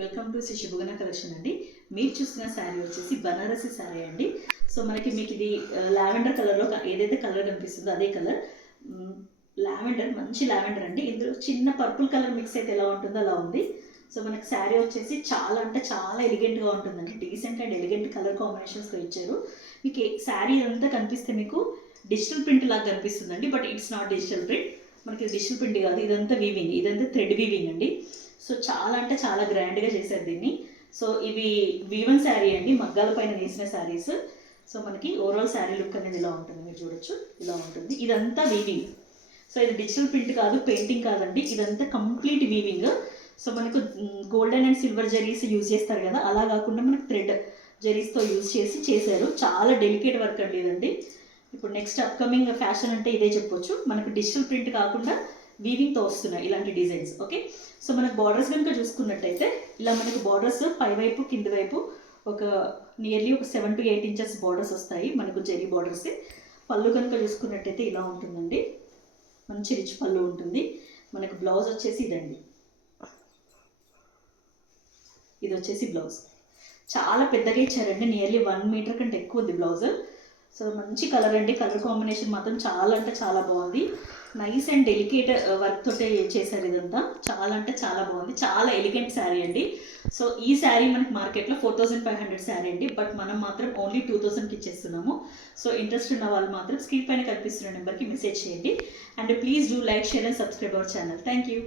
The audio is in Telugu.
Welcome to Shri Shubhagana collection అండి. మీరు చూసిన శారీ వచ్చేసి బనారసి శారీ అండి. సో మనకి మీకు ఇది uh, లావెండర్ కలర్లో ఏదైతే కలర్ కనిపిస్తుందో అదే కలర్ లావెండర్ మంచి లావెండర్ అండి. ఇందులో చిన్న పర్పుల్ కలర్ మిక్స్ అయితే ఎలా ఉంటుందో అలా ఉంది. సో మనకి శారీ వచ్చేసి చాలా అంటే చాలా ఎలిగెంట్గా ఉంటుందండి. డీసెంట్ అండ్ ఎలిగెంట్ కలర్ కాంబినేషన్స్తో ఇచ్చారు. మీకు శారీ అంతా కనిపిస్తే మీకు డిజిటల్ ప్రింట్ లాగా కనిపిస్తుందండి. But it's not digital print మనకి డిజిటల్ ప్రింట్ కాదు. ఇదంతా వీవింగ్ ఇదంతా థ్రెడ్ వీవింగ్ అండి. సో చాలా అంటే చాలా గ్రాండ్గా చేశారు దీన్ని. సో ఇవి వీవన్ శారీ అండి మగ్గాల పైన వేసిన శారీస్. సో మనకి ఓవరాల్ శారీ లుక్ అనేది ఇలా ఉంటుంది మీరు చూడొచ్చు. ఇలా ఉంటుంది. ఇదంతా వీవింగ్ సో ఇది డిజిటల్ ప్రింట్ కాదు పెయింటింగ్ కాదండి. ఇదంతా కంప్లీట్ వీవింగ్ సో మనకు golden and silver zaris use చేస్తారు కదా. అలా కాకుండా మనకు థ్రెడ్ జరీస్తో యూజ్ చేసి చేశారు. చాలా డెలికేట్ వర్క్ అండి ఇదండి. ఇప్పుడు నెక్స్ట్ అప్కమింగ్ ఫ్యాషన్ అంటే ఇదే చెప్పొచ్చు. మనకు డిజిటల్ ప్రింట్ కాకుండా వీవింగ్తో వస్తున్నాయి ఇలాంటి డిజైన్స్ ఓకే సో మనకు బార్డర్స్ కనుక చూసుకున్నట్టయితే ఇలా మనకు బార్డర్స్ పై వైపు కింది వైపు ఒక నియర్లీ ఒక seven to eight inches borders వస్తాయి మనకు జరీ బార్డర్స్ పళ్ళు కనుక చూసుకున్నట్టయితే ఇలా ఉంటుందండి. మంచి రిచ్ పళ్ళు ఉంటుంది. మనకు బ్లౌజ్ వచ్చేసి ఇదండి. ఇది వచ్చేసి బ్లౌజ్ చాలా పెద్దగా ఇచ్చారండి. నియర్లీ వన్ మీటర్ కంటే ఎక్కువ ఉంది బ్లౌజ్ సో మంచి కలర్ అండి. కలర్ కాంబినేషన్ మాత్రం చాలా అంటే చాలా బాగుంది. Nice and delicate uh, work తోటే చేశారు ఇదంతా. చాలా అంటే చాలా బాగుంది. చాలా ఎలిగెంట్ శారీ అండి. సో ఈ శారీ మనకి మార్కెట్లో four thousand five hundred sari అండి. బట్ మనం మాత్రం ఓన్లీ టూ థౌసండ్కి ఇచ్చేస్తున్నాము. సో ఇంట్రెస్ట్ ఉన్న వాళ్ళు మాత్రం స్క్రీన్ పైన కనిపిస్తున్న నెంబర్కి మెసేజ్ చేయండి. And please do like share and subscribe our channel thank you